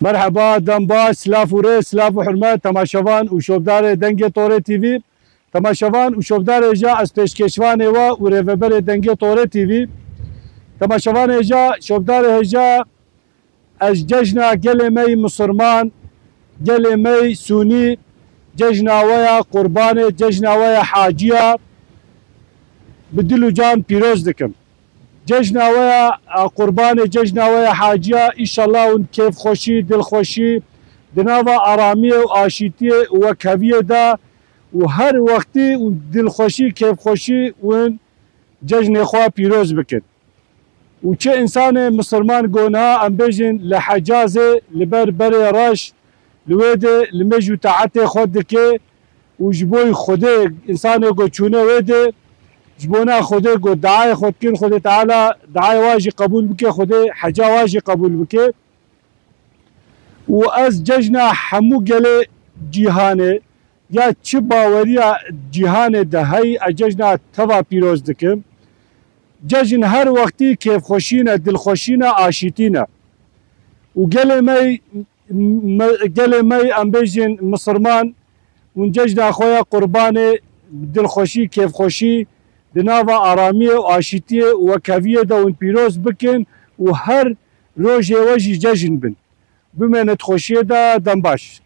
مرحبا دنباش سلاف و ری سلاف و حرمت تماشاوان و شوبدار دنگ توره تیوی تماشاوان و شوبدار اجا از پیشکشوان و ریوبر دنگ توره تیوی تماشاوان اجا شوبدار اجا از جشن گل می مسلمان گل می سونی جشن ویا قربان جشن ویا حاجیه بدل و جان پیروز دکم جشن ویا قربان جشن ویا حاجیه ایشالله اون کیف خوشی دل خوشی دناوا آرامی و آشیتی و کویه دا و هر وقتی دل خوشی کیف خوشی اون جشن خواه پیروز بکن و چه انسان مسلمان گونه ام بیجن لحجازه لبر بر راش لویده لمجو تعت خود دکه و جبوی خوده انسان گو چونه ویده جبونا خوده گو دعای خود کن خود تعالی دعای واجی قبول بکه خوده حجا واجی قبول بکه و از جشن همو گله جیهانه یا چه باوری جیهان دهی جشن توا پیروز دکم جشن هر وقتی کیف خوشینه دل خوشینه آشیتینه و گله می ام بیجن مسلمان اون جشن خویا قربان دل خوشی کیف خوشی دناوا آرامی و آشیتی و کویه دا اون پیروز بکن و هر روز وجی جشن بن بمنت خوشی دا دنباش